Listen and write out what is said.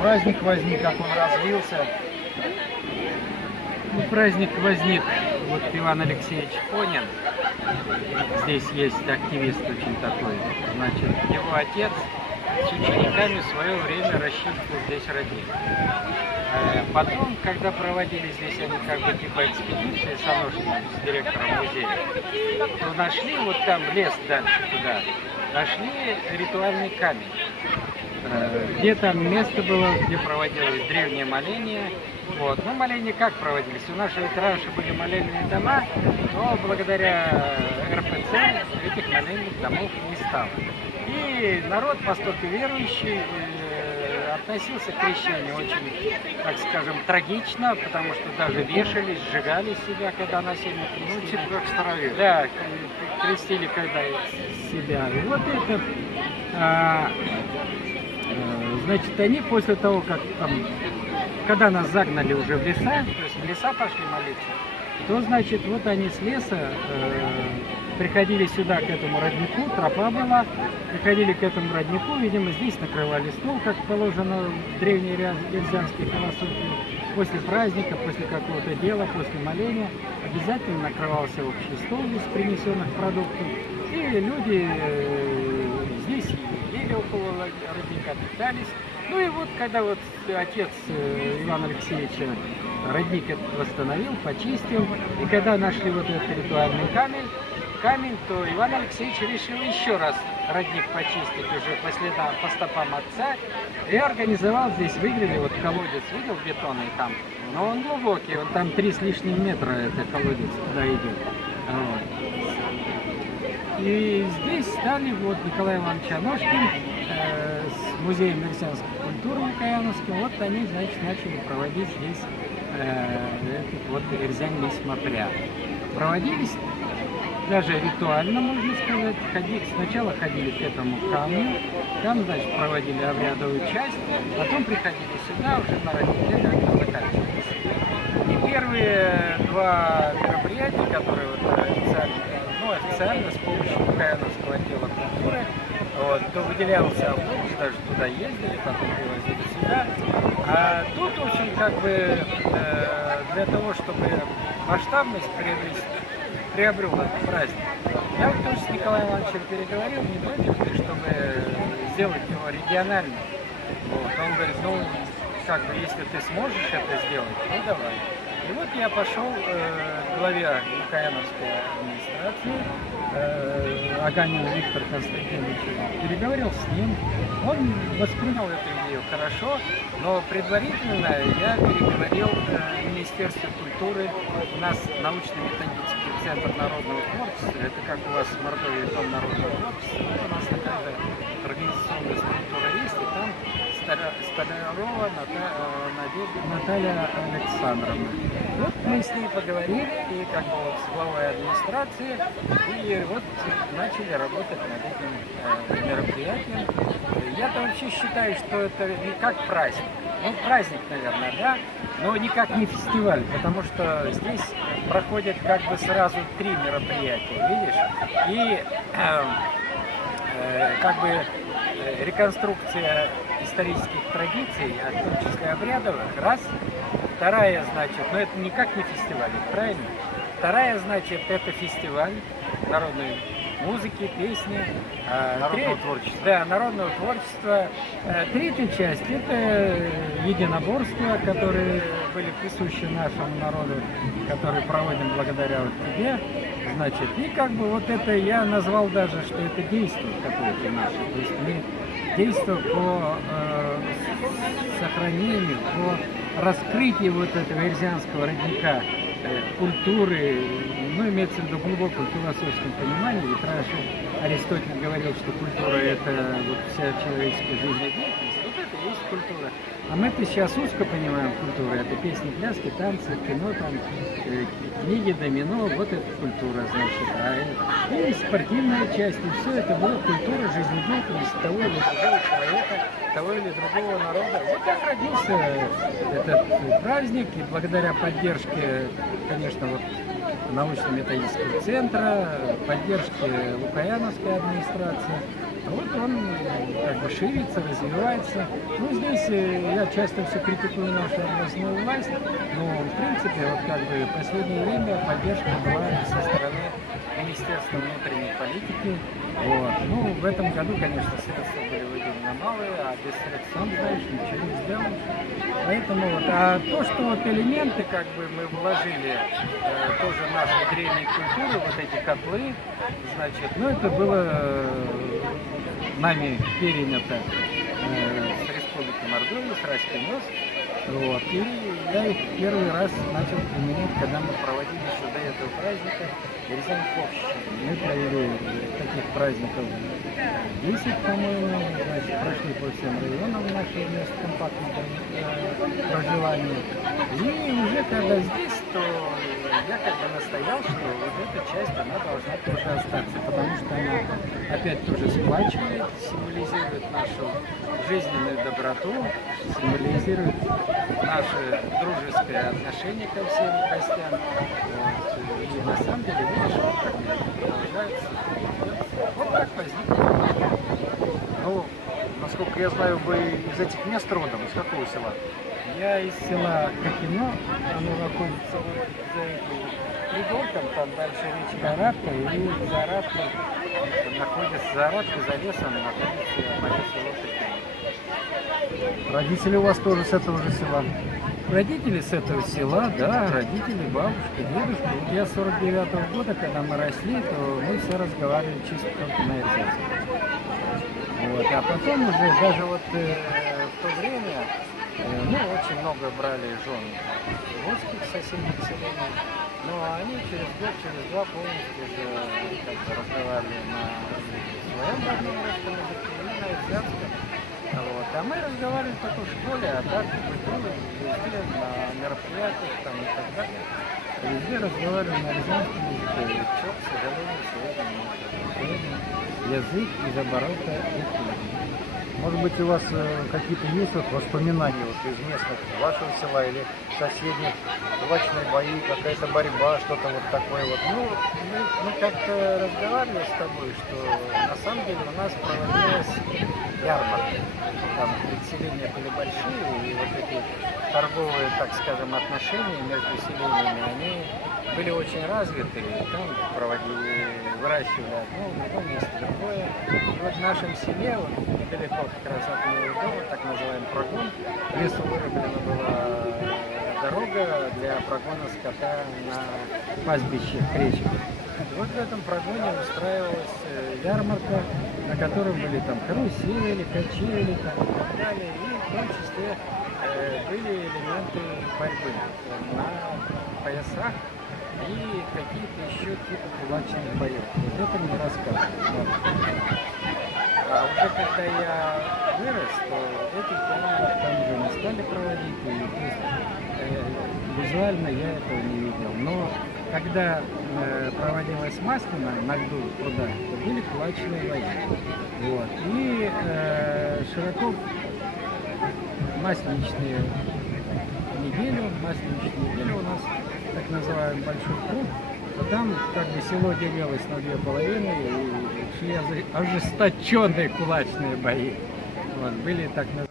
праздник возник, как он развился. Ну, праздник возник, вот Иван Алексеевич Фонин, здесь есть активист очень такой, значит, его отец с учениками в свое время расчистил здесь родник. Потом, когда проводили здесь они как бы типа экспедиции с Аношкиным, с директором музея, то нашли вот там лес дальше туда, нашли ритуальный камень. Где там место было, где проводилось древнее моление. Вот. Ну, моления как проводились? У нас ведь раньше были молельные дома, но благодаря РПЦ этих молельных домов не стало. И народ, постоки верующий, относился к крещению очень, так скажем, трагично, потому что даже вешались, сжигали себя, когда насильно крестили. Ну, типа как старовер. Да, крестили когда себя. И вот это... значит, они после того, как там, когда нас загнали уже в леса, то есть в леса пошли молиться, то, значит, вот они с леса приходили сюда, к этому роднику, тропа была, приходили к этому роднику, видимо, здесь накрывали стол, как положено в древней рязанской философии. После праздника, после какого-то дела, после моления обязательно накрывался общий стол из принесенных продуктов, и люди здесь ели около родника, питались. Ну и вот, когда вот отец Ивана Алексеевича родник этот восстановил, почистил, и когда нашли вот этот ритуальный камень, то Иван Алексеевич решил еще раз родник почистить уже по стопам отца, и организовал здесь, выгрели, вот колодец, видел, бетонный там, но он глубокий, он там 3 с лишним метра, это колодец, туда идет. Вот. И здесь стали вот Николай Иванович Аношкин с музеем мерсианской культуры Лукояновским, вот они, значит, начали проводить здесь этот вот Рязань-Лисьма обряд. Проводились даже ритуально, можно сказать. Сначала ходили к этому камню, там, значит, проводили обрядовую часть, потом приходили сюда, уже на роднике как-то заканчивались. И первые 2 мероприятия, которые вот официально с помощью Лукояновского отдела культуры, вот, то выделялся автобус, даже туда ездили, потом привозили сюда. А тут, в общем, как бы для того, чтобы масштабность приобрел этот праздник, я вот тоже с Николаем Ивановичем переговорил, не против ли, чтобы сделать его региональным. Вот. Он говорит, ну, как бы, если ты сможешь это сделать, ну давай. И вот я пошел к главе Лукояновской администрации, Аганину Виктору Константиновичу, переговорил с ним. Он воспринял эту идею хорошо, но предварительно я переговорил в Министерстве культуры. У нас научно-методический центр народного творчества, это как у вас в Мордовии дом народного творчества, вот у нас такая же организационная структура есть, и там Столярова Наталья Александровна. Вот мы с ней поговорили, и как бы вот с главой администрации, и вот начали работать над этим мероприятием. Я-то вообще считаю, что это не как праздник. Ну, праздник, наверное, да, но никак не фестиваль, потому что здесь проходят как бы сразу 3 мероприятия, видишь? И как бы реконструкция исторических традиций, в том числе обрядовых, раз. Вторая, значит, но это никак не фестиваль, правильно? Вторая, значит, это фестиваль народной музыки, песни. Народного творчества. Да, народного творчества. Третья часть – это единоборства, которые были присущи нашему народу, которые проводим благодаря вот тебе. Значит, и как бы вот это я назвал даже, что это действие какое-то наше. То есть мы действуем по сохранению, по раскрытию вот этого рязанского родника культуры, ну, имеется в виду глубоком философском понимании. Ведь раньше Аристотель говорил, что культура – это вот вся человеческая жизнедеятельность. Вот это и есть культура. А мы-то сейчас узко понимаем культуру. Это песни, пляски, танцы, кино, там, книги, домино. Вот это культура, значит. И спортивная часть. И все это была культура, жизнедеятельность того или другого человека, того или другого народа. Вот так родился этот праздник. И благодаря поддержке, конечно, вот научно-методического центра, поддержке Лукояновской администрации, Вот он как бы ширится, развивается. Ну, здесь я часто все критикую нашу областную власть, но в принципе вот как бы в последнее время поддержка была со стороны Министерства внутренней политики. Вот. Ну, в этом году, конечно, средства были выделены малые, а без средств, сам знаешь, ничего не сделаешь. Поэтому вот, а то, что вот элементы, как бы мы вложили, тоже нашей древней культуры, вот эти котлы, значит, ну это было нами перенято с Республики Мордовия, с Раскинос. Вот. И я их первый раз начал применять, когда мы проводили еще до этого праздника Рязань-Ковщина. Мы провели таких праздников 10, по-моему, значит, прошли по всем районам нашего места компактного проживания. И уже когда здесь, то я как бы настоял, что вот эта часть, она должна тоже остаться, потому что она опять тоже сплачивает, символизирует нашу жизненную доброту, символизирует наше дружеское отношение ко всем гостям. Вот. И на самом деле, видишь, вот как продолжается. Вот так возникло. Ну, насколько я знаю, вы из этих мест родом, из какого села? Я из села Кокино, оно находится вот за этим пригорком, там дальше речка Аратка, и за Араткой находится, за Араткой, за лесом находится мое село Кокино. Родители у вас тоже с этого же села? Родители с этого села, да, родители, бабушка, дедушка. Вот я 49-го года, когда мы росли, то мы все разговаривали чисто только на Ирзянском. Вот. А потом уже, даже вот в то время, ну, очень много брали жен русских соседних селений, но они через год, через два полностью уже как бы разговаривали на своем родном русском языке и на Ирзянском. Вот. А мы разговаривали только в школе, а так культуры везде, на мероприятиях там и так далее. Везде разговаривали на рязанском языке. Что, к сожалению, сегодня нет. Язык из оборота уходит. Может быть, у вас какие-то есть вот воспоминания вот из местных вашего села или соседних, кулачные бои, какая-то борьба, что-то вот такое вот? Ну, мы как-то разговаривали с тобой, что на самом деле у нас проводилась ярмарка. Там селения были большие, и вот эти торговые, так скажем, отношения между селениями, они были очень развиты. И там проводили, выращивали одно, в другом месте другое. И вот в нашем селе, вот, недалеко как раз от моего дома, так называемый прогон, в лесу вырублена была дорога для прогона скота на пастбище к речке. Вот в этом прогоне устраивалась ярмарка, на которой были там карусели, качели там, и так далее. И в том числе были элементы борьбы на поясах и какие-то еще типа кулачных боев. Вот это мне рассказывали. А уже когда я вырос, то этих ярмарок там уже не стали проводить, и то есть, визуально я этого не видел. Но когда проводилась Маслина на льду пруда, то были кулачные бои. Вот. И широко масленичные недели у нас, так называемый большой круг, то там как бы село делилось на две половины и шли ожесточенные кулачные бои. Вот, были так называемые